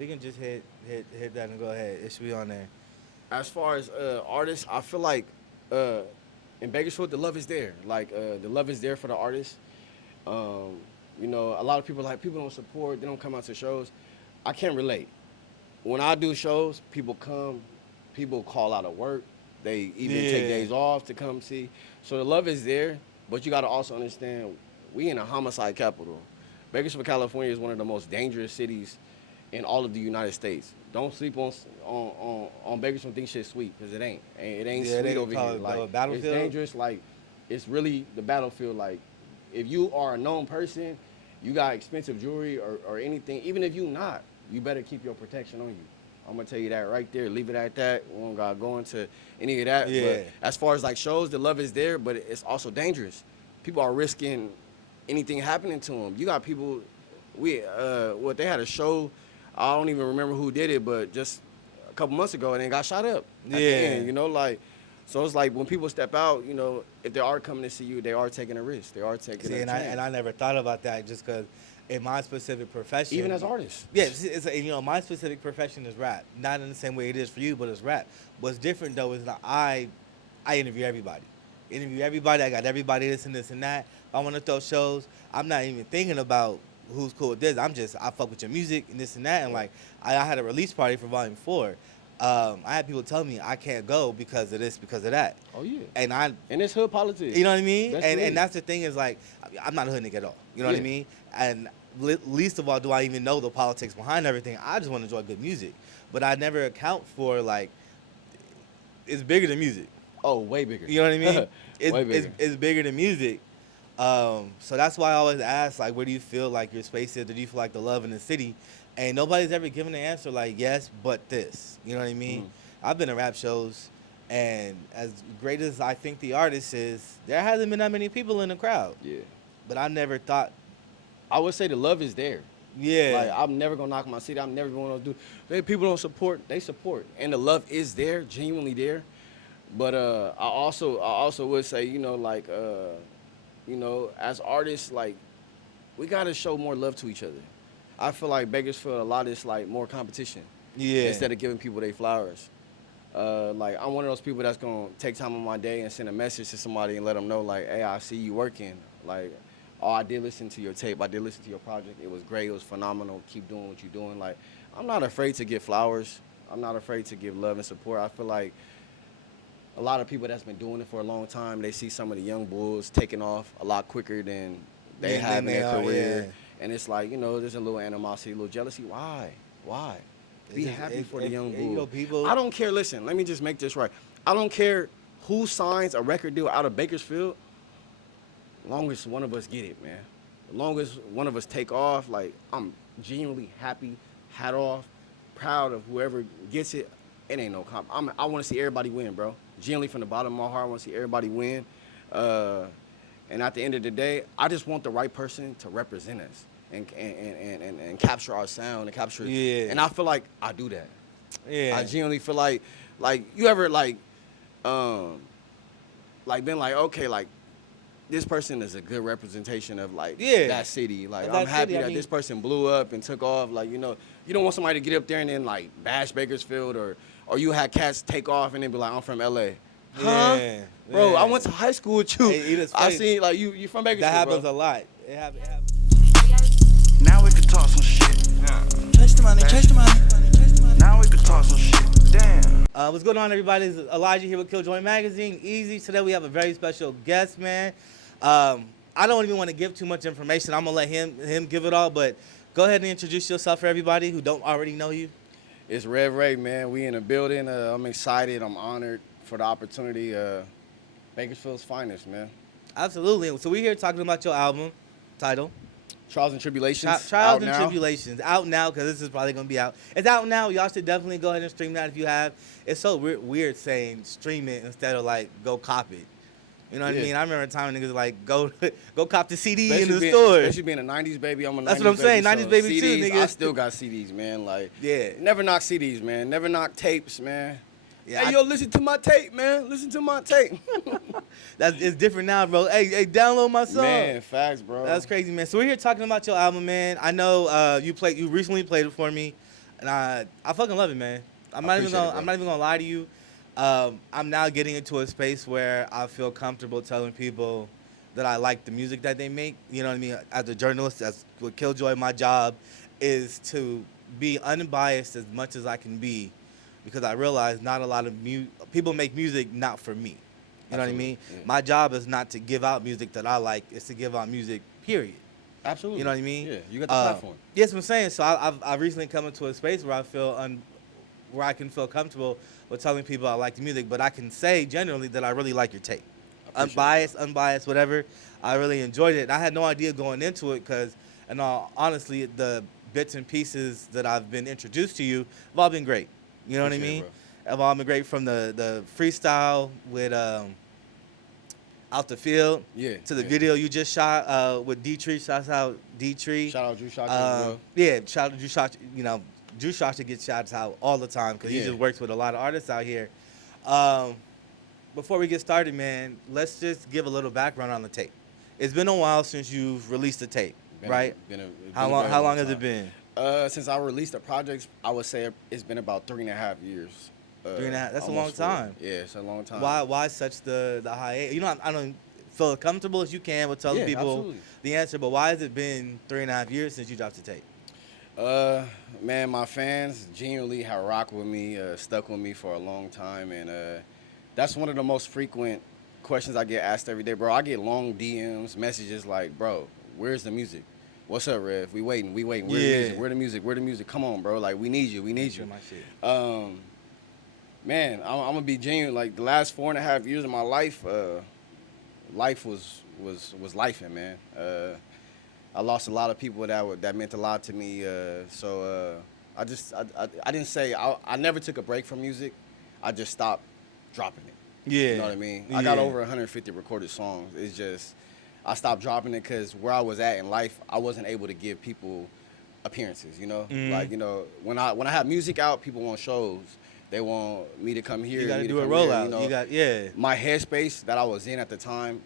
We can just hit that and go ahead. It should be on there. As far as artists, I feel like uh, in Bakersfield, the love is there. Like the love is there for the artists. Um, a lot of people like people don't support. They don't come out to shows. I can't relate. When I do shows, people come. People call out of work. They even take Yeah. days off to come see. So the love is there, but you got to also understand we in a homicide capital. Bakersfield, California is one of the most dangerous cities in all of the United States. Don't sleep on Bakersfield. Think shit sweet because it ain't. It ain't Yeah, sweet they over call here. it Like the it's battlefield. dangerous. Like it's really the battlefield. Like if you are a known person, you got expensive jewelry or anything. Even if you not, you better keep your protection on you. I'm gonna tell you that right there. Leave it at that. We don't gotta go into any of that. Yeah. But as far as like shows, the love is there, but it's also dangerous. People are risking anything happening to them. You got people. What they had a show. I don't even remember who did it, but just a couple months ago, and then got shot up at the Yeah. end. Like. So it's like when people step out, if they are coming to see you, they are taking a risk. They are taking See, a and chance. I never thought about that just because in my specific profession, Even as artists. yeah, my specific profession is rap. Not in the same way it is for you, but it's rap. What's different though is that I interview everybody. Interview everybody. I got everybody this and that. If I want to throw shows, I'm not even thinking about who's cool with this. I fuck with your music and this and that. And like I had a release party for Volume 4. I had people tell me I can't go because of this, because of that. Oh yeah. And I And it's hood politics. you know what I mean? That's And it. that's the thing is like, I'm not a hood nigga at all. You know what I Yeah. mean? And least of all, do I even know the politics behind everything? I just want to enjoy good music, but I never account for like, it's bigger than music. Oh, way bigger. You know what I mean? Way bigger. It's bigger than music. So that's why I always ask, like, where do you feel like your space is? Do you feel like the love in the city? And nobody's ever given an answer like, yes, but this. You know what I mean? I've been to rap shows, and as great as I think the artist is, there hasn't been that many people in the crowd. Yeah. But I never thought, I would say the love is there. yeah. Like I'm never gonna knock my city. I'm never gonna do. People don't support. They support, and the love is there, genuinely there. But I also would say, as artists, like we gotta show more love to each other. I feel like Bakersfield a lot is like more competition. Yeah. Instead of giving people their flowers. Like I'm one of those people that's gonna take time on my day and send a message to somebody and let them know like, hey, I see you working. Like, oh, I did listen to your tape. I did listen to your project. It was great. It was phenomenal. Keep doing what you're doing. Like, I'm not afraid to give flowers. I'm not afraid to give love and support. I feel like a lot of people that's been doing it for a long time, they see some of the young bulls taking off a lot quicker than they Yeah, have in than their they are, career. yeah. And it's like, there's a little animosity, a little jealousy. Why? Why? Be It's just- happy for the if- young you bull. know, people- I don't care. Listen, let me just make this right. I don't care who signs a record deal out of Bakersfield, as long as one of us get it, man. As long as one of us take off, like, I'm genuinely happy, hat off, proud of whoever gets it. It ain't no comp. I want to see everybody win, bro. Genuinely from the bottom of my heart, I want to see everybody win. And at the end of the day, I just want the right person to represent us and capture our sound and capture. Yeah. And I feel like I do that. Yeah. I genuinely feel like you ever been like, okay, like this person is a good representation of like Yeah. that city. Like Of I'm that happy city, I that mean- this person blew up and took off. Like you don't want somebody to get up there and then like bash Bakersfield or you had cats take off and then be like, I'm from LA. Huh? Yeah, Bro, I yeah. went to high school with you. Hey, it is I funny. seen like you from Bakersfield. That happens bro. a lot. It happens. Now we can talk some shit. Chase the money, chase the money. Now we can talk some shit. Damn. What's going on, everybody? It's Elijah here with KILJOY Magazine. Eazy. Today we have a very special guest, man. I don't even want to give too much information. I'm gonna let him give it all. But go ahead and introduce yourself for everybody who don't already know you. It's R3VRAY, man. We in the building. I'm excited. I'm honored for the opportunity. Bakersfield's finest, man. Absolutely. So we're here talking about your album title, Trials and Tribulations. Trials out and now. Tribulations. Out now because this is probably gonna be out. It's out now. Y'all should definitely go ahead and stream that if you have. It's so weird saying stream it instead of like go cop it. You know what I Yeah. mean? I remember a time niggas like go cop the CD in Especially the being, store. Especially being a 90s baby. I'm a 90s That's what I'm baby, saying, so 90s baby too, CDs, nigga. I still got CDs, man. Like, Yeah. never knock CDs, man. Never knock tapes, man. Yeah, Hey, yo, listen to my tape, man. Listen to my tape. It's different now, bro. Hey, download my song. Man, facts, bro. That's crazy, man. So we're here talking about your album, man. I know you recently played it for me. and I fucking love it, man. I'm not even appreciate it, gonna bro. I'm not even gonna lie to you. I'm now getting into a space where I feel comfortable telling people that I like the music that they make. You know what I mean? As a journalist, as with KILJOY, my job is to be unbiased as much as I can be, because I realize not a lot of people make music not for me. You know what I Absolutely, mean? yeah. My job is not to give out music that I like. It's to give out music, period. Absolutely. You know what I mean? Yeah, you got the platform. Yes, I'm saying. So I've recently come into a space where I feel where I can feel comfortable with telling people I like the music, but I can say generally that I really like your tape. Appreciate it, Unbiased, whatever. I really enjoyed it. And I had no idea going into it because, and honestly, the bits and pieces that I've been introduced to you have all been great. You know what I Appreciate it, mean? bro. Have all been great, from the freestyle with Out the Field Yeah, to the yeah. video you just shot with D-Tree. Shouts out D-Tree. Shout out Drew Shot as well. Yeah, shout out Drew Shot. You know, Drew Shot gets shouts out all the time because he Yeah. just works with a lot of artists out here. Um, Before we get started, man, let's just give a little background on the tape. It's been a while since you've released the tape, right? How long? How long has it been? Since I released the projects, I would say it's been about 3.5 years. 3.5. That's a long almost 4. time. Yeah, it's a long time. Why such the hiatus? You know, I don't feel as comfortable as you can with telling Yeah, people absolutely. the answer, but why has it been 3.5 years since you dropped the tape? Man, my fans genuinely have rocked with me, stuck with me for a long time, and that's one of the most frequent questions I get asked every day, bro. I get long DMs, messages like, bro, where's the music? What's up, Rev? We waiting. Where the Yeah. music? Where the music? Where the music? Come on, bro. Like, we need you. We need you. My shit. Man, I'm gonna be genuine. Like, the last 4.5 years of my life, life was lifing, man. I lost a lot of people that meant a lot to me. I didn't say I never took a break from music. I just stopped dropping it. Yeah. You know what I mean? I got Yeah. over 150 recorded songs. It's just I stopped dropping it because where I was at in life, I wasn't able to give people appearances. You know, Mhm. like, you know, when I have music out, people want shows. They want me to come here. You got me to to do a come here, rollout. you know. You got, yeah. My headspace that I was in at the time,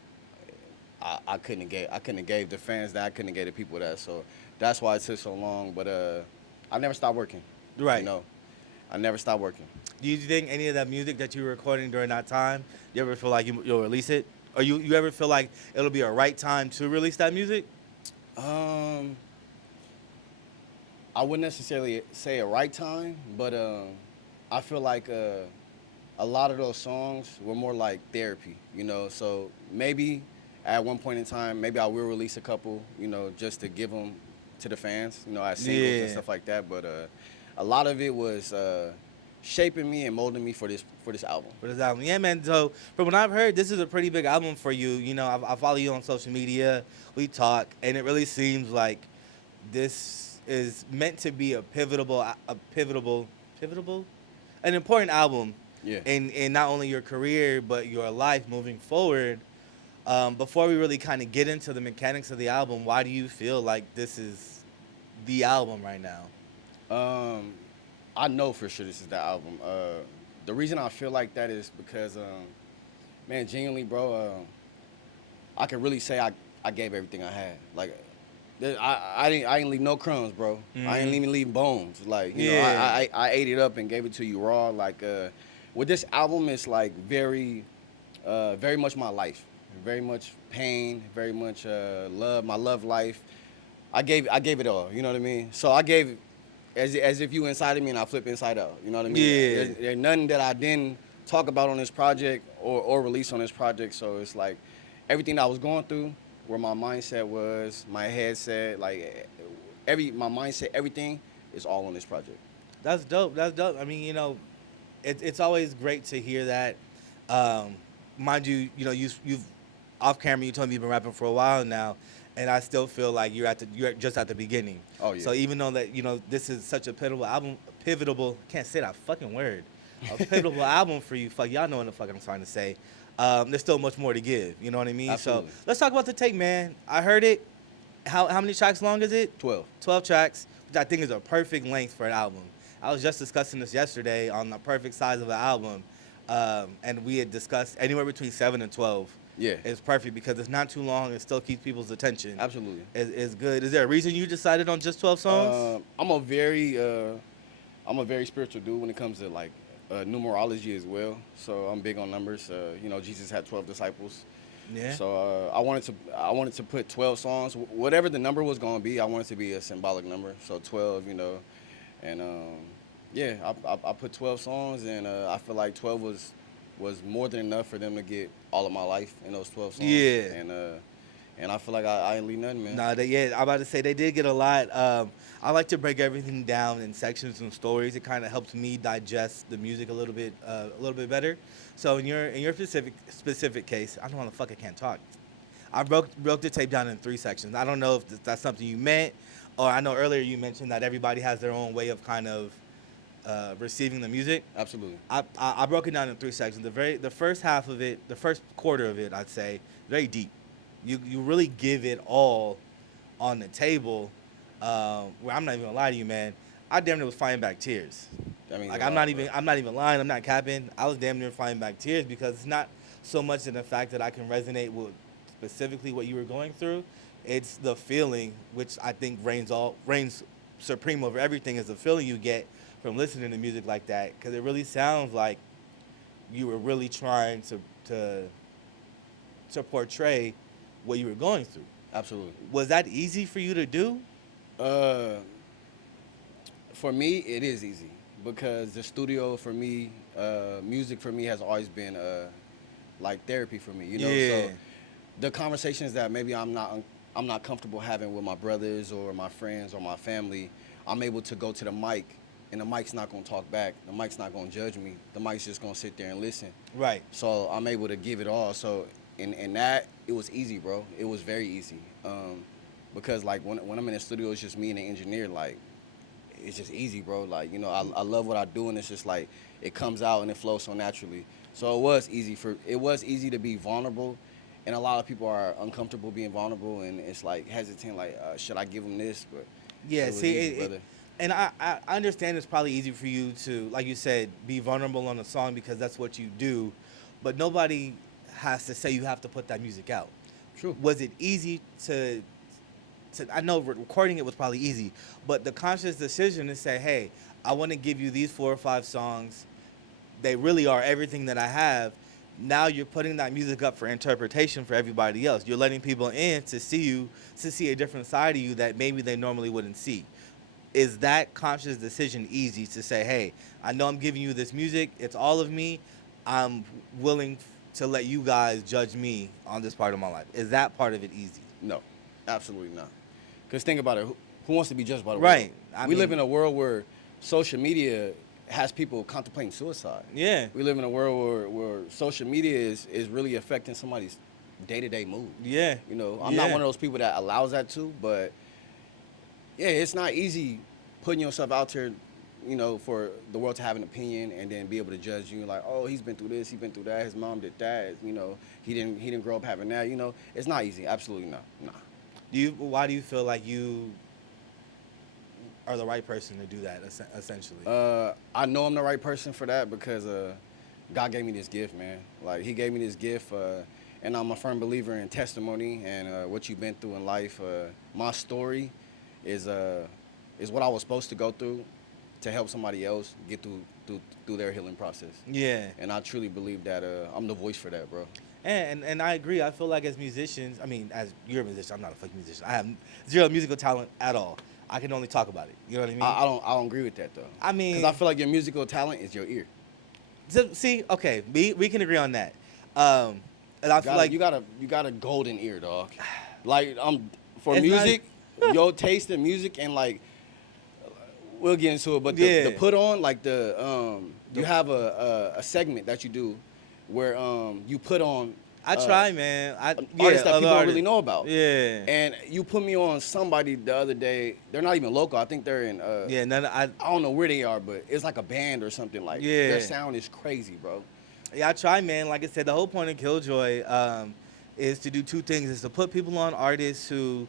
I couldn't have gave the fans that. I couldn't have gave the people that. So that's why it took so long. But I never stopped working. Right. You know, I never stopped working. Do you think any of that music that you were recording during that time, you ever feel like you'll release it? Or you ever feel like it'll be a right time to release that music? I wouldn't necessarily say a right time, but I feel like a lot of those songs were more like therapy, you know. So maybe at one point in time, maybe I will release a couple, you know, just to give them to the fans, you know, as singles and Yeah. stuff like that. But a lot of it was shaping me and molding me for this album. For this album? Yeah, man. So from what I've heard, this is a pretty big album for you. You know, I follow you on social media. We talk, and it really seems like this is meant to be an important album Yeah. in not only your career but your life moving forward. Before we really kind of get into the mechanics of the album, why do you feel like this is the album right now? I know for sure this is the album. The reason I feel like that is because, man, genuinely, bro, I can really say I gave everything I had. Like, I didn't leave no crumbs, bro. I ain't even leave bones. Like, you know, Yeah. I ate it up and gave it to you raw. Like, with this album, it's like very much my life, very much pain, very much love, my love life. I gave it all. You know what I mean? So I gave as if you inside of me and I flip inside out. You know what I mean? Yeah. There's nothing that I didn't talk about on this project or release on this project. So it's like everything that I was going through, where my mindset was, my headset, like my mindset, everything is all on this project. That's dope. That's dope. I mean, you know, it's always great to hear that. Mind you, you know, you've off camera. You told me you've been rapping for a while now, and I still feel like you're just at the beginning. Oh, yeah. So even though that, you know, this is such a pivotal, can't say that fucking word, a pivotal album for you. Fuck, y'all know what the fuck I'm trying to say. There's still much more to give. You know what I mean? Absolutely. So let's talk about the tape, man. I heard it. How many tracks long is it? 12. 12 tracks, which I think is a perfect length for an album. I was just discussing this yesterday on the perfect size of an album, and we had discussed anywhere between 7 and 12. Yeah. It's perfect because it's not too long. It still keeps people's attention. Absolutely. It's good. Is there a reason you decided on just 12 songs? I'm a very I'm a very spiritual dude when it comes to like numerology as well. So I'm big on numbers. You know, Jesus had 12 disciples. Yeah. So I wanted to put 12 songs, whatever the number was gonna be. I wanted to be a symbolic number. So 12, you know, and yeah, I put 12 songs, and I feel like 12 was more than enough for them to get all of my life in those 12 songs. Yeah. And I feel like I ain't leave nothing, man. Nah, I'm about to say they did get a lot. I like to break everything down in sections and stories. It kind of helps me digest the music a little bit better. So in your specific case, I don't know how the fuck I can't talk. I broke the tape down in 3 sections. I don't know if that's something you meant, or I know earlier you mentioned that everybody has their own way of kind of receiving the music. Absolutely. I broke it down in 3 sections. The first half of it, the first quarter of it, I'd say, very deep. You really give it all on the table. Where I'm not even gonna lie to you, man. I damn near was fighting back tears. That means Like a I'm lot, not bro. even lying. I'm not capping. I was damn near fighting back tears because it's not so much in the fact that I can resonate with specifically what you were going through. It's the feeling, which I think reigns supreme over everything, is the feeling you get from listening to music like that. Because it really sounds like you were really trying to portray what you were going through. Absolutely. Was that easy for you to do? Uh, for me, it is easy because the studio for me, music for me has always been like therapy for me. You know, Yeah. so the conversations that maybe I'm not comfortable having with my brothers or my friends or my family, I'm able to go to the mic, and the mic's not gonna talk back. The mic's not gonna judge me. The mic's just gonna sit there and listen. Right. So I'm able to give it all. So in that, it was easy, bro. It was very easy. Because like when I'm in the studio, it's just me and the engineer. Like it's just easy, bro. Like, you know, I love what I do, and it's just like it comes out and it flows so naturally. So it was easy to be vulnerable, and a lot of people are uncomfortable being vulnerable, and it's like hesitant, like should I give them this? But Yeah, it was see, easy, brother. and I understand it's probably easy for you to, like you said, be vulnerable on a song because that's what you do, but nobody has to say you have to put that music out. True. Was it easy to I know recording it was probably easy, but the conscious decision to say, hey, I want to give you these 4 or 5 songs. They really are everything that I have. Now you're putting that music up for interpretation for everybody else. You're letting people in to see a different side of you that maybe they normally wouldn't see. Is that conscious decision easy to say, hey, I know I'm giving you this music. It's all of me. I'm willing to let you guys judge me on this part of my life. Is that part of it easy? No, absolutely not. Because think about it. Who wants to be judged by the Right. world? We live in a world where social media has people contemplating suicide. Yeah. We live in a world where social media is really affecting somebody's day-to-day mood. Yeah. You know, I'm not Yeah. one of those people that allows that to, but yeah, it's not easy putting yourself out there, you know, for the world to have an opinion and then be able to judge you like, oh, he's been through this, he's been through that, his mom did that, you know, he didn't grow up having that, you know. It's not easy. Absolutely not. Nah. Why do you feel like you are the right person to do that, essentially? I know I'm the right person for that because God gave me this gift, man. Like, he gave me this gift, and I'm a firm believer in testimony and what you've been through in life. My story is what I was supposed to go through to help somebody else get through their healing process. Yeah. And I truly believe that I'm the voice for that, bro. And I agree. I feel like as musicians, I mean, as you're a musician, I'm not a fucking musician. I have 0 musical talent at all. I can only talk about it. You know what I mean? I don't agree with that though. I mean, because I feel like your musical talent is your ear. See, okay, we can agree on that. And I feel like you got a golden ear, dog. Like for It's not- music, your taste in music, and like we'll get into it, but Yeah. the put on, like you have a segment that you do where you put on I try, man. artists that other people don't really artists. know about. Yeah. And you put me on somebody the other day. They're not even local. I think they're in Yeah. I don't know where they are, but it's like a band or something. Like Yeah. their sound is crazy, bro. Yeah, I try, man. Like I said, the whole point of KILJOY is to do 2 things: is to put people on artists who,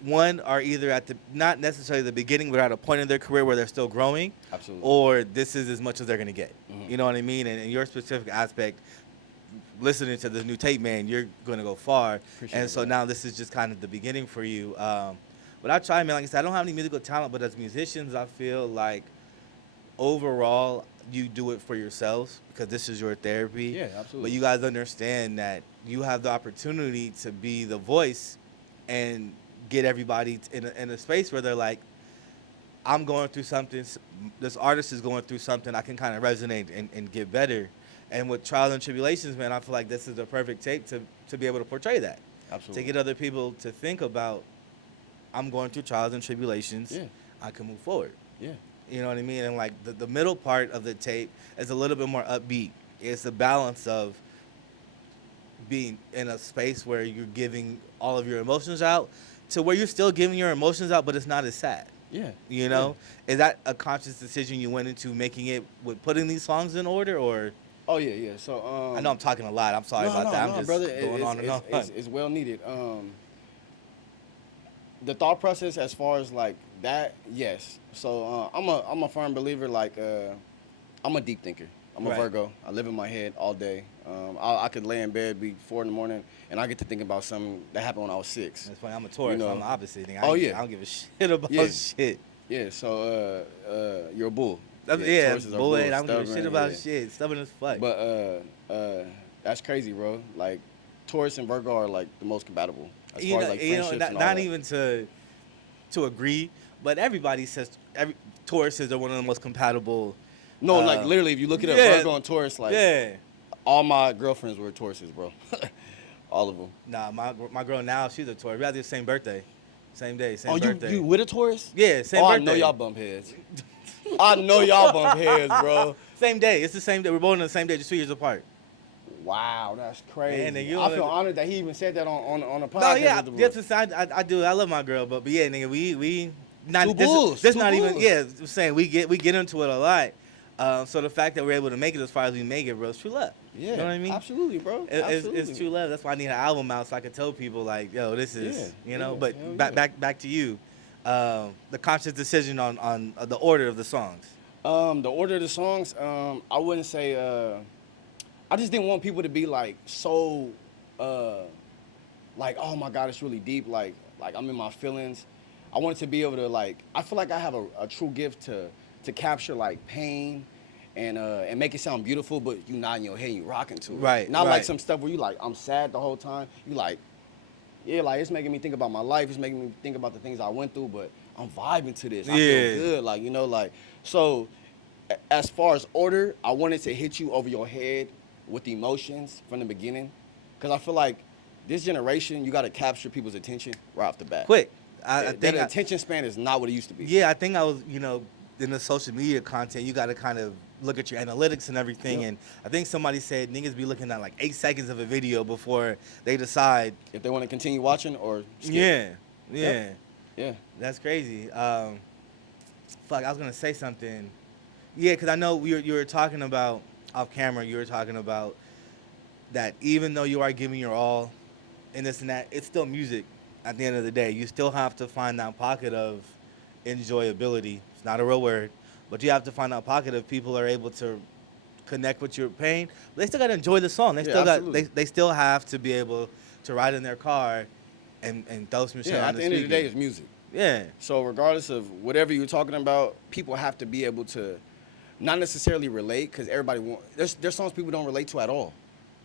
one, are either at not necessarily the beginning, but at a point in their career where they're still growing, Absolutely. or this is as much as they're gonna get. Mhm. You know what I mean? And in your specific aspect, listening to the new tape, man, you're gonna go far. Appreciate And it, so bro. now this is just kind of the beginning for you. But I try, man. Like I said, I don't have any musical talent, but as musicians, I feel like overall, you do it for yourselves because this is your therapy. Yeah, But absolutely. you guys understand that you have the opportunity to be the voice and get everybody in a space where they're like, I'm going through something. This artist is going through something. I can kind of resonate and get better. And with Trials and Tribulations, man, I feel like this is the perfect tape to be able to portray that. Absolutely. To get other people to think about, I'm going through trials and tribulations. Yeah. I can move forward. Yeah. You know what I mean? And like the middle part of the tape is a little bit more upbeat. It's the balance of being in a space where you're giving all of your emotions out to where you're still giving your emotions out, but it's not as sad. Yeah. You know? Is that a conscious decision you went into making it with putting these songs in order, or? Oh yeah, yeah. So I know I'm talking a lot. I'm sorry about that. I'm just brother, going on and on. It's well needed. The thought process as far as like that, yes. So I'm a firm believer. Like I'm a deep thinker. I'm a Right. Virgo. I live in my head all day. I could lay in bed, be 4 in the morning, and I get to think about something that happened when I was 6. That's funny. I'm a Taurus. You know. I'm the opposite. Thing. Oh, yeah. I don't give a shit about Yeah. shit. Yeah. So you're a bull. Yeah, Tauruses are boy, I bulls, don't give a shit stubborn, about yeah. shit. Stubborn as fuck. But that's crazy, bro. Like Taurus and Virgo are like the most compatible as far as like friendships not, and all not that. even to agree, but everybody says Tauruses are one of the most compatible. No, like literally, if you look at yeah. Virgo and Taurus, like Yeah. all my girlfriends were Tauruses, bro. All of them. Nah, my girl now, she's a Taurus. We have the same birthday, same day, same Oh, birthday. you with a Taurus? Yeah, same Oh, birthday. I know y'all bump heads. I know y'all bump heads, bro. Same day. It's the same day. We're born on the same day, just 2 years apart. Wow, that's crazy. Man, nigga, you I don't feel know- honored that he even said that on a podcast. No, yeah, with the bro. that's I do. I love my girl, but yeah, nigga, we not Two this, bulls, this two not even bulls. yeah. I'm saying we get into it a lot. So the fact that we're able to make it as far as we make it, bro, it's true love. Yeah, You know what I mean? Absolutely, bro. It's true love. That's why I need an album out so I can tell people like, yo, this is Yeah, you know. yeah, But hell back to you, the conscious decision on the order of the songs. The order of the songs, I wouldn't say. I just didn't want people to be like so, like, oh my God, it's really deep. Like I'm in my feelings. I wanted to be able to like. I feel like I have a true gift to capture like pain, and make it sound beautiful, but you nodding your head, and you rocking to it. Right, Not like right. some stuff where you like I'm sad the whole time. You like, yeah, like it's making me think about my life. It's making me think about the things I went through, but I'm vibing to this. I Yeah. feel good. Like, you know, like, so as far as order, I wanted to hit you over your head with emotions from the beginning. Because I feel like this generation, you got to capture people's attention right off the bat. Quick, I That think attention span is not what it used to be. Yeah, I think I was, in the social media content, you got to kind of look at your analytics and everything. Yep. And I think somebody said niggas be looking at like 8 seconds of a video before they decide. If they want to continue watching or skip. Yeah. Yeah. That's crazy. Fuck, I was gonna say something. Yeah, because I know you were talking about off camera. You were talking about that even though you are giving your all, and this and that, it's still music. At the end of the day, you still have to find that pocket of enjoyability. It's not a real word, but you have to find that pocket of people are able to connect with your pain. But they still gotta enjoy the song. They Yeah, still got absolutely. they still have to be able to ride in their car and throw some shit Yeah, on at the end of the speaker. day, it's music. Yeah. So regardless of whatever you're talking about, people have to be able to not necessarily relate, because everybody there's songs people don't relate to at all,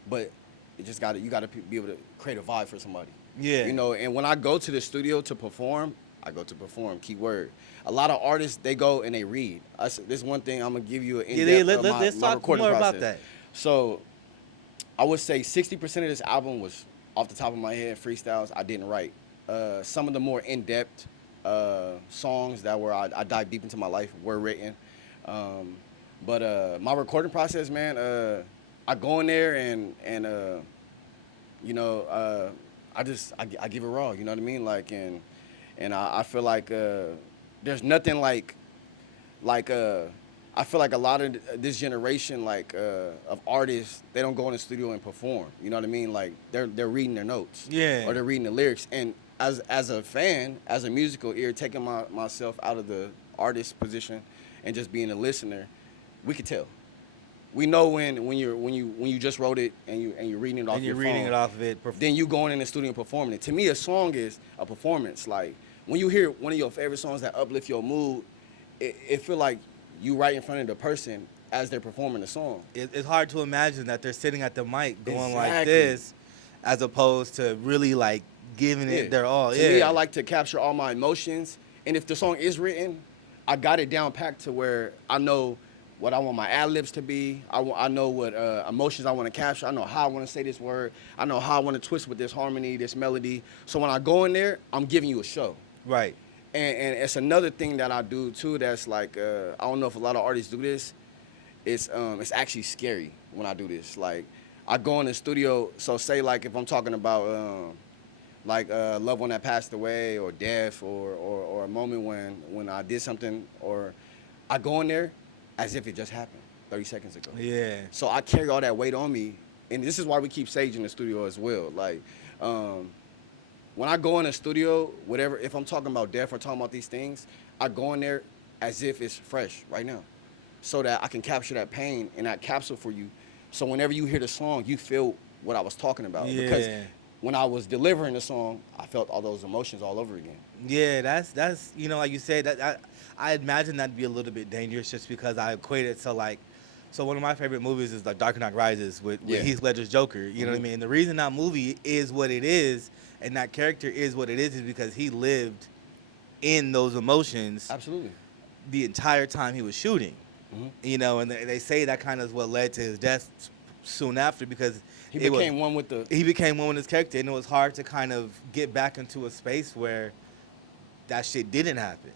but you got to be able to create a vibe for somebody. Yeah. You know, and when I go to the studio to perform, I go to perform. Key word. A lot of artists, they go and they read. This one thing I'm gonna give you an in-depth of let's my talk recording more process. about that. So I would say 60% of this album was off the top of my head, freestyles I didn't write. Some of the more in-depth songs that were I dive deep into my life were written. But my recording process, man, I go in there and you know, I give it raw. You know what I mean? Like, and I feel like there's nothing like I feel like a lot of this generation, like of artists, they don't go in the studio and perform. You know what I mean? Like they're reading their notes, Yeah. or they're reading the lyrics. And as a fan, as a musical ear, taking myself out of the artist position and just being a listener, we could tell. We know when you just wrote it and you're reading it off And you're your reading phone, it off of it. then you going in the studio and performing it. To me, a song is a performance. Like when you hear one of your favorite songs that uplift your mood, it feel like you right in front of the person as they're performing the song. It's hard to imagine that they're sitting at the mic going like Exactly. this, as opposed to really like giving it their all. To me, I like to capture all my emotions, and if the song is written, I got it down packed to where I know what I want my ad libs to be. I know what emotions I want to capture. I know how I want to say this word. I know how I want to twist with this harmony, this melody. So when I go in there, I'm giving you a show. Right. And it's another thing that I do too. That's like I don't know if a lot of artists do this. It's actually scary when I do this. Like I go in the studio. So say like if I'm talking about like a loved one that passed away or death or a moment when I did something, or I go in there as if it just happened 30 seconds ago. Yeah. So I carry all that weight on me, and this is why we keep Sage in the studio as well. Like when I go in the studio, whatever, if I'm talking about death or talking about these things, I go in there as if it's fresh right now, so that I can capture that pain in that capsule for you. So whenever you hear the song, you feel what I was talking about. Yeah. Because when I was delivering the song, I felt all those emotions all over again. Yeah, that's like you said, that I imagine that'd be a little bit dangerous just because I equate it to like, so one of my favorite movies is like Dark Knight Rises with Heath Ledger's Joker. You know what I mean? And the reason that movie is what it is and that character is what it is because he lived in those emotions. Absolutely. The entire time he was shooting. And they say that kind of is what led to his death soon after because he became one with his character, and it was hard to kind of get back into a space where that shit didn't happen.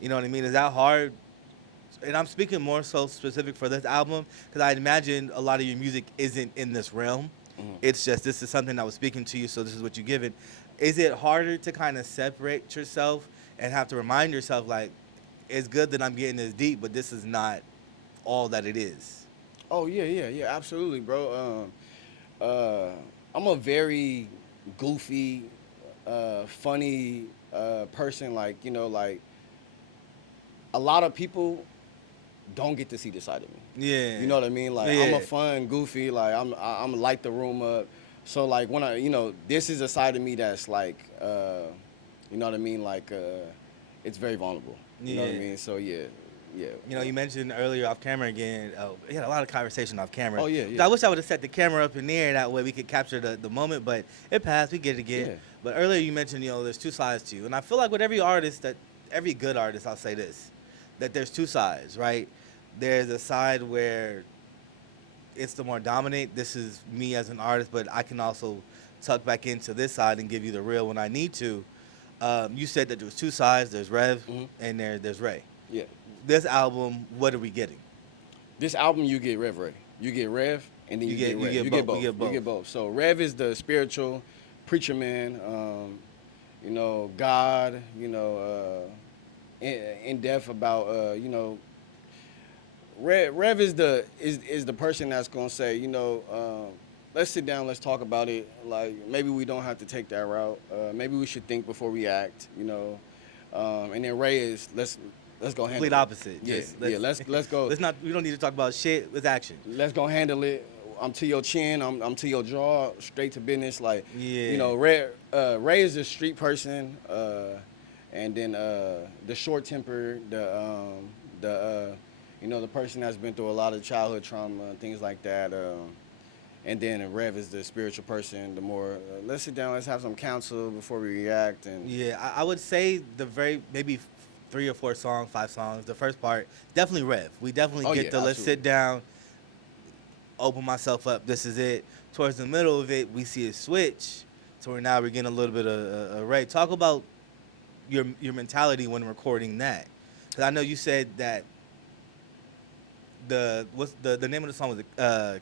You know what I mean? Is that hard? And I'm speaking more so specific for this album because I imagine a lot of your music isn't in this realm. It's just this is something that was speaking to you, so this is what you're given. Is it harder to kind of separate yourself and have to remind yourself like, it's good that I'm getting this deep, but this is not all that it is? Oh yeah, absolutely, bro. I'm a very goofy, funny person. Like like a lot of people don't get to see this side of me. Yeah. You know what I mean? Like I'm a fun, goofy. Like I'm light the room up. So like when I this is a side of me that's like you know what I mean? Like it's very vulnerable. You know what I mean? So yeah. You mentioned earlier off camera again. We had a lot of conversation off camera. Oh, yeah. So I wish I would have set the camera up in there. That way we could capture the moment. But it passed. We get it again. Yeah. But earlier you mentioned, there's two sides to you. And I feel like with every artist, every good artist, I'll say this, that there's two sides, right? There's a side where it's the more dominant. This is me as an artist, but I can also tuck back into this side and give you the real when I need to. You said that there was two sides. There's Rev and there's Ray. Yeah. This album, what are we getting? This album, you get Ray. You get Rev, and then you get Ray. You get both. You get both. So Rev is the spiritual preacher man, God, in depth about, Rev is the person that's gonna say, let's sit down, let's talk about it. Like maybe we don't have to take that route. Maybe we should think before we act. And then Ray is let's go handle it. Complete opposite. Let's go. We don't need to talk about shit. Let's action. Let's go handle it. I'm to your chin. I'm to your jaw. Straight to business. Like Ray is a street person, and then the short temper, the person that's been through a lot of childhood trauma, things like that. And then Rev is the spiritual person. The more let's sit down, let's have some counsel before we react. And I would say maybe 3 or 4 songs, 5 songs. The first part, definitely Rev. We definitely let's sit down, open myself up. This is it. Towards the middle of it, we see a switch. So now we're getting a little bit of Ray. Talk about your mentality when recording that, because I know you said that what's the name of the song was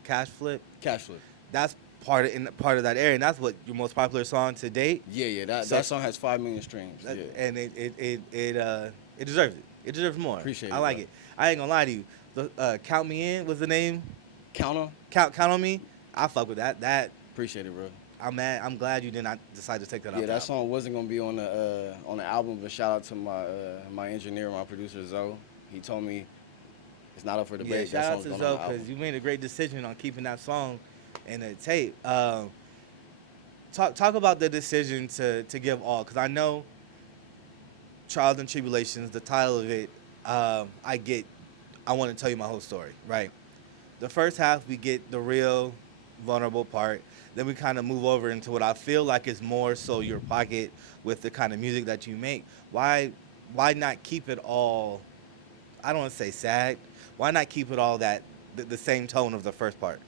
Cash Flip. Cash Flip. That's part of that area, and that's what your most popular song to date. Yeah. That song has 5 million streams. Yeah. And it deserves it. It deserves more. Appreciate it. I like it. I ain't gonna lie to you. Count Me In was the name. Count on Me. I fuck with that. That appreciate it, bro. I'm glad you did not decide to take that out. Yeah, that song wasn't gonna be on the album, but shout out to my engineer, my producer Zoe. He told me it's not up for debate. Yeah, shout out to Zoe because you made a great decision on keeping that song in the tape. Talk about the decision to give all, because I know Trials and Tribulations, the title of it, I get I want to tell you my whole story, right? The first half, we get the real vulnerable part. Then we kind of move over into what I feel like is more so your pocket with the kind of music that you make. Why not keep it all? I don't want to say sad. Why not keep it all that the same tone of the first part?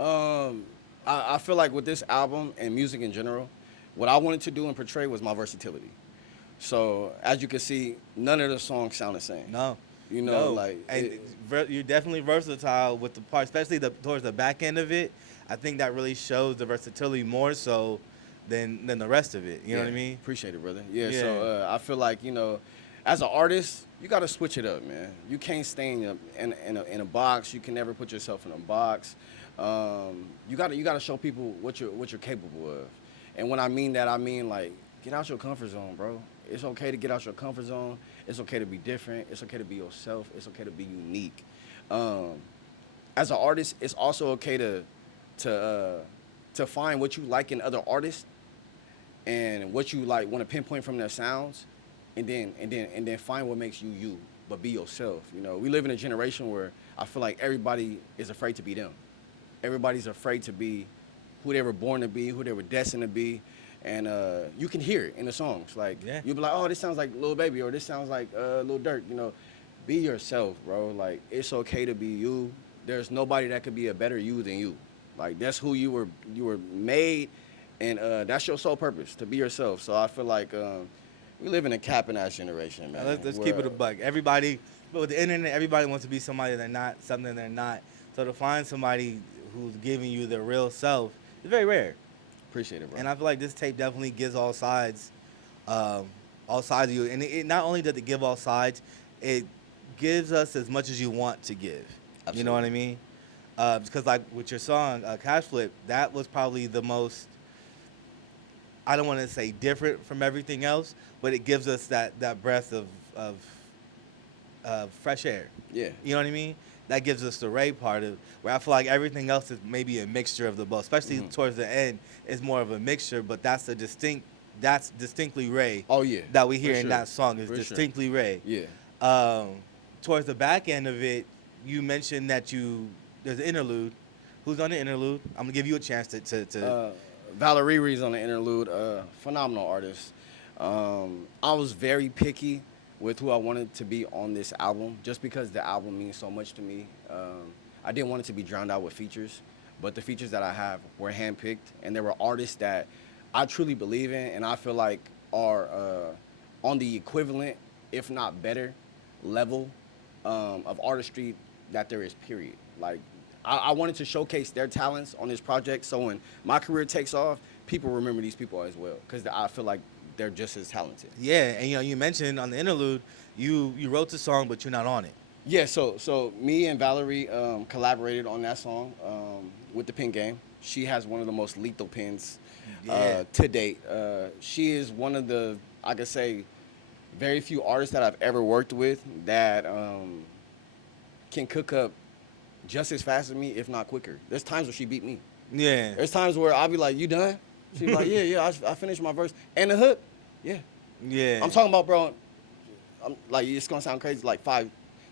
Um, I feel like with this album and music in general, what I wanted to do and portray was my versatility. So as you can see, none of the songs sound the same. No, You know, no, like and you're definitely versatile with the part, especially towards the back end of it. I think that really shows the versatility more so than the rest of it. You know what I mean? Appreciate it, brother. Yeah. Yeah. So I feel like as an artist, you got to switch it up, man. You can't stay in a box. You can never put yourself in a box. You gotta show people what you're capable of. And when I mean that, I mean like get out your comfort zone, bro. It's okay to get out your comfort zone. It's okay to be different. It's okay to be yourself. It's okay to be unique. As an artist, it's also okay to find what you like in other artists and what you like want to pinpoint from their sounds, and then find what makes you you, but be yourself. You know, we live in a generation where I feel like everybody is afraid to be them. Everybody's afraid to be who they were born to be, who they were destined to be. And you can hear it in the songs. Like, Yeah. you'll be like, oh, this sounds like Lil Baby, or this sounds like Lil Durk. You know, be yourself, bro. Like, it's okay to be you. There's nobody that could be a better you than you. Like, that's who you were made, and that's your sole purpose, to be yourself. So I feel like we live in a cap and ass generation, man. Let's keep it a buck. Everybody, but with the internet, everybody wants to be somebody they're not, something they're not. So to find somebody who's giving you their real self is very rare. Appreciate it, bro. And I feel like this tape definitely gives all sides of you. And it not only does it give all sides, it gives us as much as you want to give. Absolutely. You know what I mean? Because like with your song, Cash Flip, that was probably the most, I don't want to say different from everything else, but it gives us that breath of fresh air. Yeah. You know what I mean? That gives us the Ray part of where I feel like everything else is maybe a mixture of the both. Especially towards the end, it's more of a mixture, but that's distinctly Ray. Oh, yeah. That we hear For in sure. that song is For sure. distinctly Ray. Yeah. Towards the back end of it, you mentioned that there's an interlude. Who's on the interlude? I'm gonna give you a chance to R3VRAY's on the interlude. Phenomenal artist. I was very picky with who I wanted to be on this album, just because the album means so much to me. I didn't want it to be drowned out with features, but the features that I have were handpicked, and there were artists that I truly believe in, and I feel like are on the equivalent, if not better, level of artistry that there is, period. Like, I wanted to showcase their talents on this project, so when my career takes off, people remember these people as well, because I feel like they're just as talented. Yeah, and you mentioned on the interlude, you wrote the song, but you're not on it. Yeah, so me and Valerie collaborated on that song with the pen game. She has one of the most lethal pens to date. She is one of the, I could say, very few artists that I've ever worked with that can cook up just as fast as me, if not quicker. There's times where she beat me. Yeah. There's times where I'll be like, you done? She's like, yeah, I finished my verse. And the hook, yeah. Yeah. I'm talking about, bro, I'm like, it's going to sound crazy, like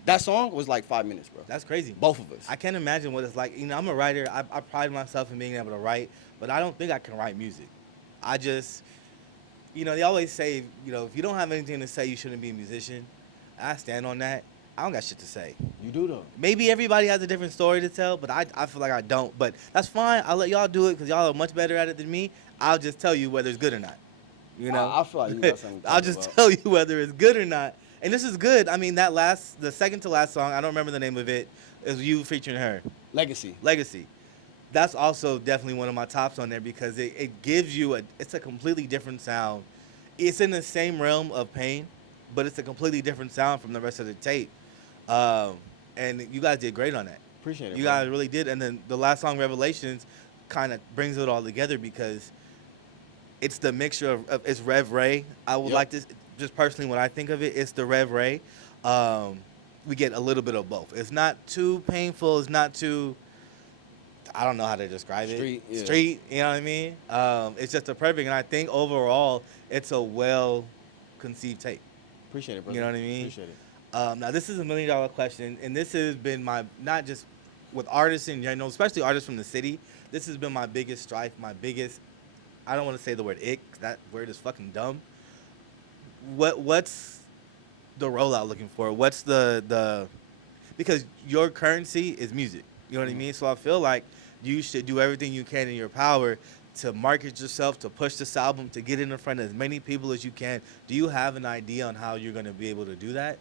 that song was like 5 minutes, bro. That's crazy. Both of us. I can't imagine what it's like. You know, I'm a writer. I pride myself in being able to write, but I don't think I can write music. I just, they always say, if you don't have anything to say, you shouldn't be a musician. I stand on that. I don't got shit to say. You do, though. Maybe everybody has a different story to tell, but I feel like I don't. But that's fine. I'll let y'all do it because y'all are much better at it than me. I'll just tell you whether it's good or not. I feel like you got something to I'll talk just about. tell you whether it's good or not. And this is good. I mean, the second to last song, I don't remember the name of it, is you featuring her. Legacy. That's also definitely one of my tops on there because it gives you it's a completely different sound. It's in the same realm of Pain, but it's a completely different sound from the rest of the tape. And you guys did great on that. Appreciate it, You bro. guys really did. And then the last song, Revelations, kind of brings it all together because it's the mixture of it's R3VRAY. I would like this, just personally, when I think of it, it's the R3VRAY. We get a little bit of both. It's not too painful. It's not too, I don't know how to describe Street, it. yeah. Street, you know what I mean? It's just a perfect, and I think overall, it's a well-conceived tape. Appreciate it, bro. You know what I mean? Appreciate it. Now this is $1 million question, and this has been my not just with artists in general, especially artists from the city. This has been my biggest strife, my biggest. I don't want to say the word ick. 'Cause that word is fucking dumb. What's the rollout looking for? What's the because your currency is music. You know what I mean? So I feel like you should do everything you can in your power to market yourself, to push this album, to get it in front of as many people as you can. Do you have an idea on how you're going to be able to do that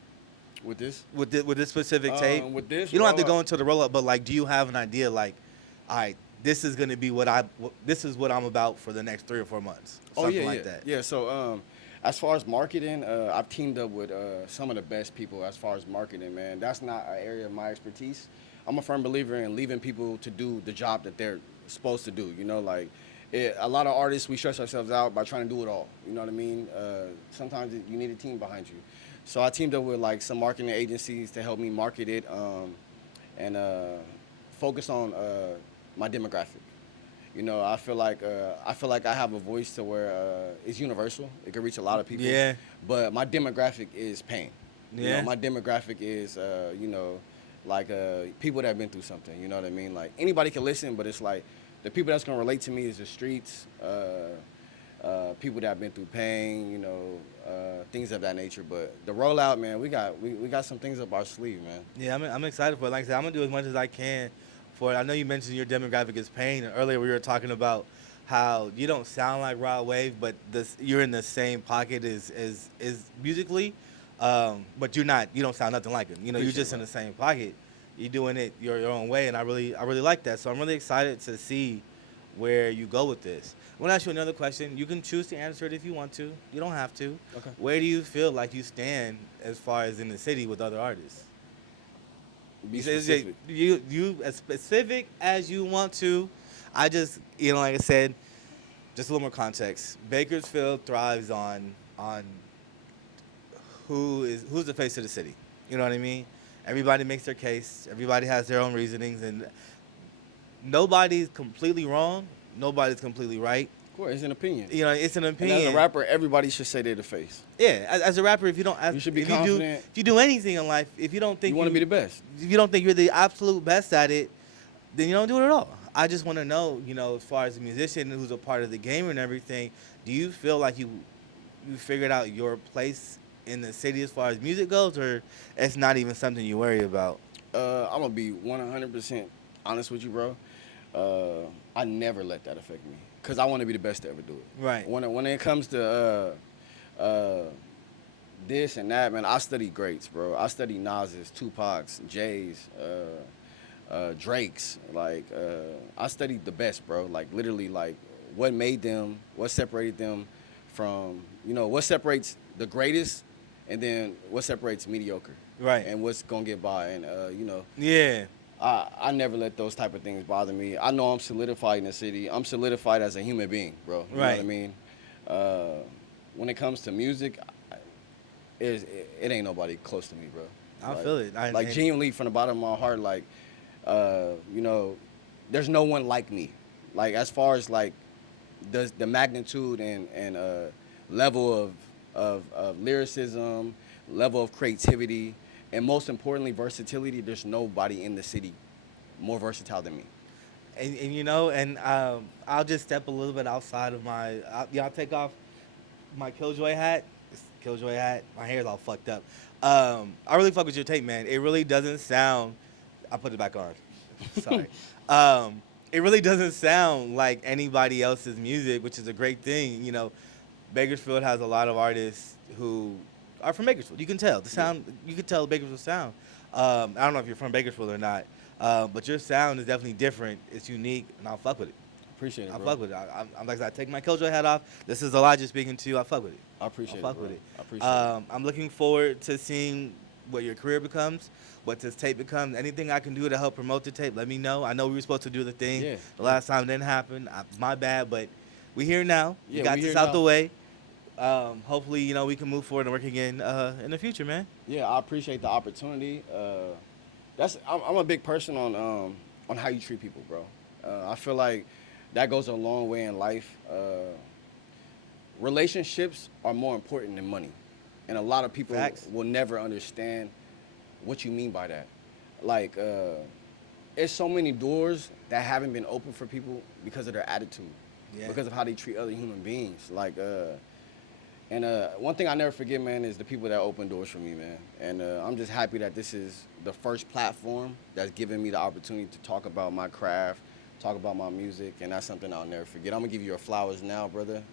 With this, with this specific tape? with this, You don't have to rollout- go into the rollout, but like, do you have an idea? Like, all right, this is going to be this is what I'm about for the next 3 or 4 months. Something like that. Yeah. So, as far as marketing, I've teamed up with some of the best people as far as marketing, man. That's not an area of my expertise. I'm a firm believer in leaving people to do the job that they're supposed to do. You know, like a lot of artists, we stress ourselves out by trying to do it all. You know what I mean? Sometimes you need a team behind you. So I teamed up with like some marketing agencies to help me market it and focus on my demographic. You know, I feel like I have a voice to where it's universal. It can reach a lot of people. Yeah. But my demographic is pain. You Yeah. know, my demographic is you know, like people that have been through something. You know what I mean? Like anybody can listen, but it's like the people that's gonna relate to me is the streets. People that have been through pain. You know, things of that nature. But the rollout, man, we got some things up our sleeve, man. Yeah, I'm excited for it. Like I said, I'm gonna do as much as I can for it. I know you mentioned your demographic is pain, and earlier we were talking about how you don't sound like Rod Wave, but you're in the same pocket as musically, but you're not. You don't sound nothing like him. You know, you're Appreciate just in that. the same pocket. You're doing it your own way, and I really like that. So I'm really excited to see where you go with this. I want to ask you another question. You can choose to answer it if you want to. You don't have to. Okay. Where do you feel like you stand as far as in the city with other artists? Be You say- specific. You as specific as you want to. I just, you know, like I said, just a little more context. Bakersfield thrives on who's the face of the city. You know what I mean? Everybody makes their case. Everybody has their own reasonings, and nobody's completely wrong. Nobody's completely right. Of course, it's an opinion. You know, it's an And opinion. as a rapper, everybody should say they're the face. Yeah, as a rapper, if you don't, You should be if confident. if you do anything in life, if you don't think You want to be the best. if you don't think you're the absolute best at it, then you don't do it at all. I just want to know, you know, as far as a musician who's a part of the game and everything, do you feel like you figured out your place in the city as far as music goes, or it's not even something you worry about? I'm gonna be 100% honest with you, bro. I never let that affect me, cause I want to be the best to ever do it. Right. When it comes to this and that, man, I study greats, bro. I study Nas's, Tupac's, Jay's, Drake's. Like I studied the best, bro. Like literally, like what made them, what separated them from, you know, what separates the greatest, and then what separates mediocre. Right. And what's gonna get by, and you know. Yeah. I never let those type of things bother me. I know I'm solidified in the city. I'm solidified as a human being, bro. You know what I Right. mean? When it comes to music, it ain't nobody close to me, bro. I feel it. Like genuinely from the bottom of my heart, like, you know, there's no one like me. Like as far as like the magnitude and level of lyricism, level of creativity, and most importantly, versatility. There's nobody in the city more versatile than me. And you know, and I'll just step a little bit outside of I'll take off my KILJOY hat. It's KILJOY hat. My hair's all fucked up. I really fuck with your tape, man. It really doesn't sound. I put it back on. Sorry. It really doesn't sound like anybody else's music, which is a great thing. You know, Bakersfield has a lot of artists who are from Bakersfield. You can tell the sound. You can tell the Bakersfield sound. I don't know if you're from Bakersfield or not, but your sound is definitely different. It's unique, and I'll fuck with it. Appreciate it, I bro. fuck with it. I'm like I take my KILJOY hat off. This is Elijah speaking to you. I fuck with it. I appreciate I it, fuck bro. with it. I appreciate it. I'm looking forward to seeing what your career becomes, what this tape becomes. Anything I can do to help promote the tape, let me know. I know we were supposed to do the thing. Yeah. The last time it didn't happen. My bad, but we here now. Yeah, we got we this here out now. the way. Hopefully, you know, we can move forward and work again in the future, man. Yeah, I appreciate the opportunity. I'm a big person on how you treat people, bro. I feel like that goes a long way in life. Relationships are more important than money, and a lot of people Facts. will never understand what you mean by that. Like, there's so many doors that haven't been open for people because of their attitude, because of how they treat other human beings. Like, one thing I never forget, man, is the people that open doors for me, man. And I'm just happy that this is the first platform that's given me the opportunity to talk about my craft, talk about my music, and that's something I'll never forget. I'm gonna give you your flowers now, brother.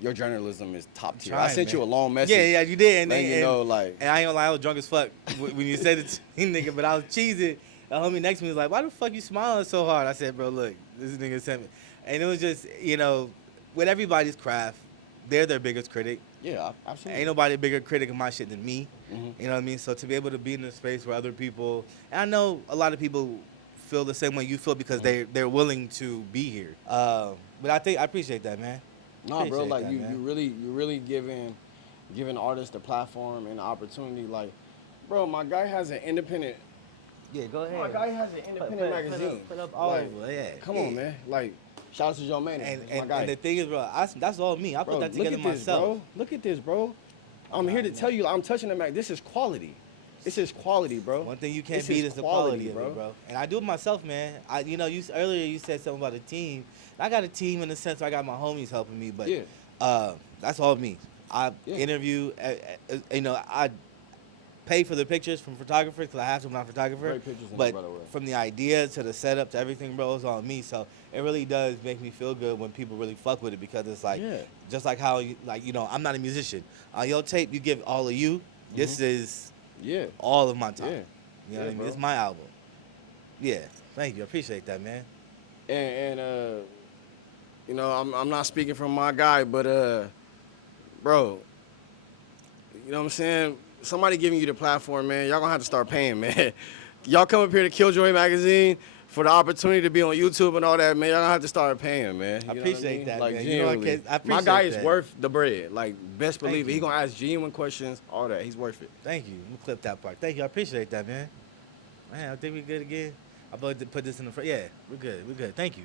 Your journalism is top tier. I sent you a long message. Yeah, you did. And you know, like, and I ain't gonna lie, I was drunk as fuck when you said it to me, nigga. But I was cheesing. The homie next to me was like, "Why the fuck you smiling so hard?" I said, "Bro, look, this nigga sent me." And it was just, you know, with everybody's craft, they're their biggest critic. Yeah, absolutely. Ain't nobody a bigger critic of my shit than me. Mm-hmm. You know what I mean? So to be able to be in a space where other people, and I know a lot of people feel the same way you feel because they're willing to be here. But I appreciate that, man. Nah, bro, Appreciate like that, you man. really giving artists a platform and opportunity. Like, bro, my guy has an independent. Yeah, go ahead. My guy has an independent magazine. Put up all like, over, yeah. Come on, man. Like, shout out to Joe Manning. And, my guy. and the thing is, bro, that's all me. I put that together myself. Bro. Look at this, bro. I'm here to tell you, I'm touching the mag. This is quality. This is quality, bro. One thing you can't beat is the quality of bro. it, bro. And I do it myself, man. Earlier you said something about a team. I got a team in the sense where I got my homies helping me, but that's all me. I interview, I pay for the pictures from photographers because I have to when I'm a photographer. Great pictures in but there, by the way. from the idea to the setup to everything, bro, it's on me. So it really does make me feel good when people really fuck with it because it's like, just like how, I'm not a musician. On your tape, you give all of you. This is all of my time. Yeah. You know what I mean? Bro. It's my album. Yeah. Thank you. I appreciate that, man. And I'm not speaking from my guy, but bro, you know what I'm saying? Somebody giving you the platform, man. Y'all gonna have to start paying, man. Y'all come up here to KILJOY magazine for the opportunity to be on YouTube and all that, man. Y'all gonna have to start paying, man. You I know appreciate what I mean? that, like, man. Genuinely. I appreciate my guy is that. worth the bread. Like, best believe it. you. He gonna ask genuine questions, all that. He's worth it. Thank you. I'm gonna clip that part. Thank you. I appreciate that, man. Man, I think we good again. I'm about to put this in the front. Yeah, we're good. We're good. Thank you.